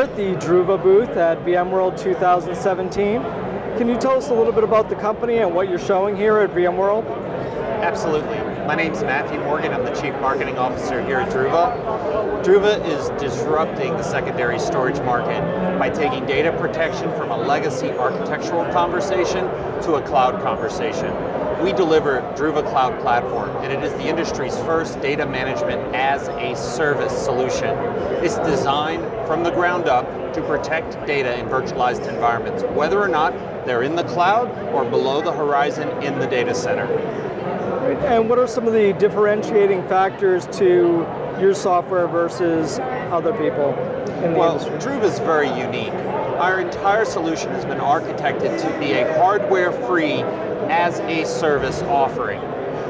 here at the Druva booth at VMworld 2017. Can you tell us a little bit about the company and what you're showing here at VMworld? Absolutely. My name is Matthew Morgan. I'm the Chief Marketing Officer here at Druva. Druva is disrupting the secondary storage market by taking data protection from a legacy architectural conversation to a cloud conversation. We deliver Druva Cloud Platform, and it is the industry's first data management as a service solution. It's designed from the ground up to protect data in virtualized environments, whether or not they're in the cloud or below the horizon in the data center. And what are some of the differentiating factors to your software versus other people in the industry? Druva is very unique. Our entire solution has been architected to be a hardware-free as a service offering.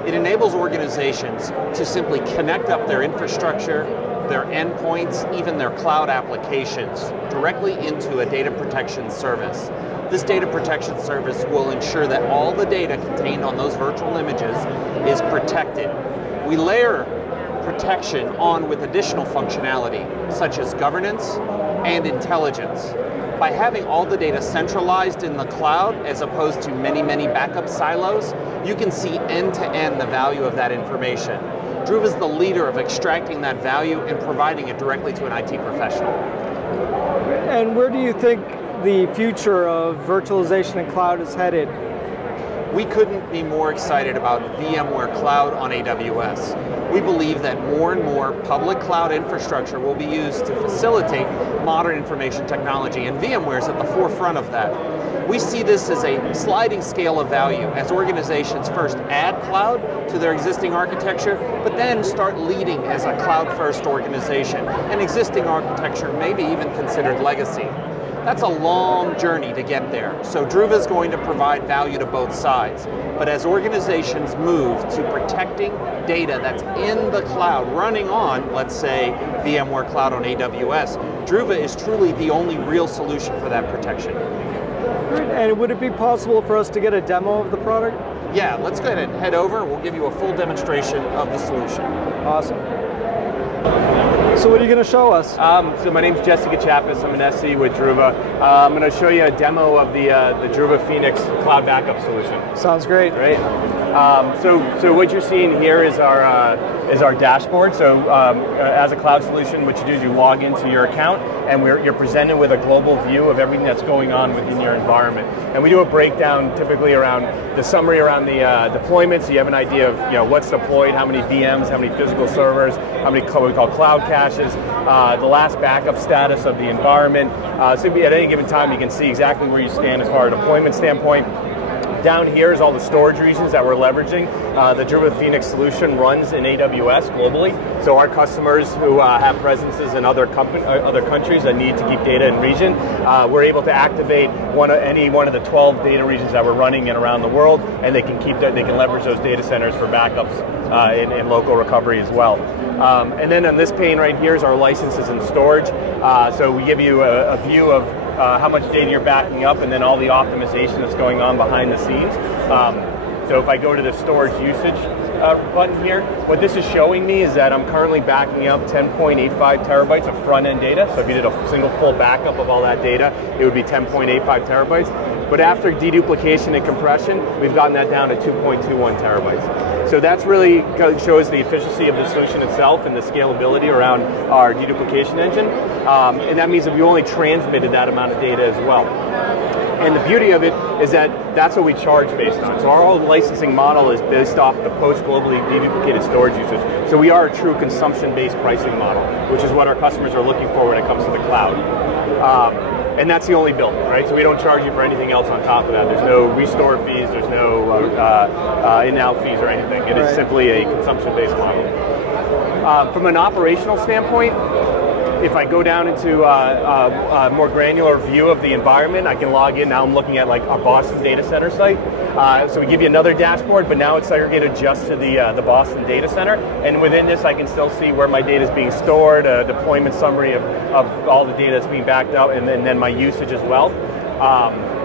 It enables organizations to simply connect up their infrastructure, their endpoints, even their cloud applications directly into a data protection service. This data protection service will ensure that all the data contained on those virtual images is protected. We layer protection on with additional functionality, such as governance and intelligence. By having all the data centralized in the cloud, as opposed to many, many backup silos, you can see end-to-end the value of that information. Druva is the leader of extracting that value and providing it directly to an IT professional. And where do you think the future of virtualization and cloud is headed? We couldn't be more excited about VMware Cloud on AWS. We believe that more and more public cloud infrastructure will be used to facilitate modern information technology, and VMware is at the forefront of that. We see this as a sliding scale of value as organizations first add cloud to their existing architecture, but then start leading as a cloud-first organization. An existing architecture may be even considered legacy. That's a long journey to get there. So Druva is going to provide value to both sides. But as organizations move to protecting data that's in the cloud, running on, let's say, VMware Cloud on AWS, Druva is truly the only real solution for that protection. And would it be possible for us to get a demo of the product? Yeah, let's go ahead and head over. We'll give you a full demonstration of the solution. Awesome. So what are you going to show us? So my name's Jessica Chappis. I'm an SE with Druva. I'm going to show you a demo of the Druva Phoenix Cloud Backup solution. Sounds great. Great. So what you're seeing here is our dashboard. So as a cloud solution, what you do is you log into your account, and you're presented with a global view of everything that's going on within your environment. And we do a breakdown typically around the summary around the deployment, so you have an idea of what's deployed, how many VMs, how many physical servers, how many what we call cloud caches, the last backup status of the environment. So at any given time, you can see exactly where you stand as far as a deployment standpoint. Down here is all the storage regions that we're leveraging. The Druva Phoenix solution runs in AWS globally, so our customers who have presences in other countries that need to keep data in region, we're able to activate any one of the 12 data regions that we're running in around the world, and they can leverage those data centers for backups in local recovery as well. And then on this pane right here is our licenses and storage. So we give you a view of how much data you're backing up, and then all the optimization that's going on behind the scenes. So if I go to the storage usage button here, what this is showing me is that I'm currently backing up 10.85 terabytes of front-end data. So if you did a single full backup of all that data, it would be 10.85 terabytes. But after deduplication and compression, we've gotten that down to 2.21 terabytes. So that's really shows the efficiency of the solution itself and the scalability around our deduplication engine. And that means that we only transmitted that amount of data as well. And the beauty of it is that that's what we charge based on. So our whole licensing model is based off the post-globally deduplicated storage usage. So we are a true consumption-based pricing model, which is what our customers are looking for when it comes to the cloud. And that's the only bill, right? So we don't charge you for anything else on top of that. There's no restore fees, there's no in-out fees or anything. It is simply a consumption-based model. From an operational standpoint, if I go down into a more granular view of the environment, I can log in. Now I'm looking at like our Boston data center site. So we give you another dashboard, but now it's segregated just to the Boston data center. And within this, I can still see where my data is being stored, a deployment summary of all the data that's being backed up, and then my usage as well.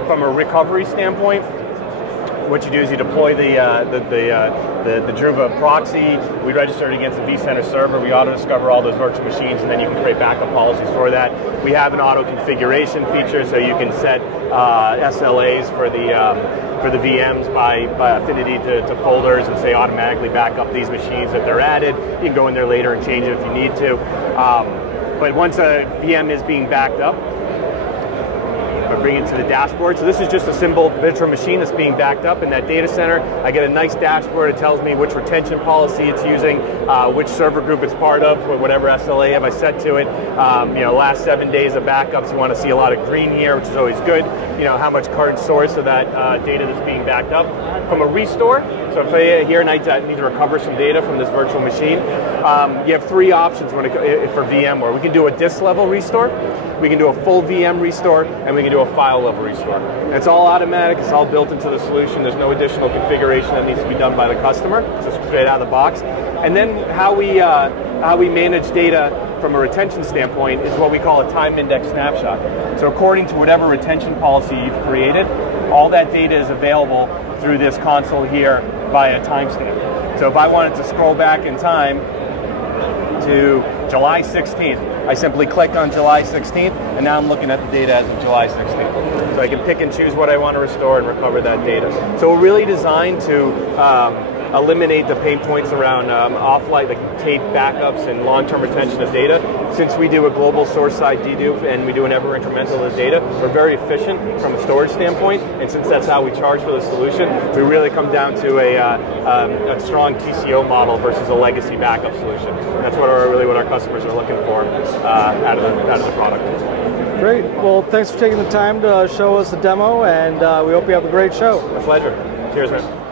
From a recovery standpoint, what you do is you deploy the Druva proxy. We register it against the vCenter server. We auto-discover all those virtual machines, and then you can create backup policies for that. We have an auto-configuration feature, so you can set SLAs for the VMs by affinity to folders, and say automatically back up these machines if they're added. You can go in there later and change it if you need to. But once a VM is being backed up, I bring it to the dashboard. So this is just a simple virtual machine that's being backed up in that data center. I get a nice dashboard. It tells me which retention policy it's using, which server group it's part of, whatever SLA have I set to it. Last 7 days of backups. You want to see a lot of green here, which is always good. How much current source of that data that's being backed up. From a restore, so if I here and I need to recover some data from this virtual machine, you have 3 options for VMware. We can do a disk level restore, we can do a full VM restore, and we can do a file level restore. And it's all automatic, it's all built into the solution. There's no additional configuration that needs to be done by the customer. It's just straight out of the box. And then how we manage data from a retention standpoint is what we call a time index snapshot. So according to whatever retention policy you've created, all that data is available through this console here via timestamp. So if I wanted to scroll back in time to July 16th, I simply click on July 16th, and now I'm looking at the data as of July 16th. So I can pick and choose what I want to restore and recover that data. So we're really designed to eliminate the pain points around offline, like tape backups and long-term retention of data. Since we do a global source-side dedupe and we do an ever incremental of data, we're very efficient from a storage standpoint. And since that's how we charge for the solution, we really come down to a strong TCO model versus a legacy backup solution. And that's what our customers are looking for out of the product. Great. Well, thanks for taking the time to show us the demo, and we hope you have a great show. My pleasure. Cheers, man.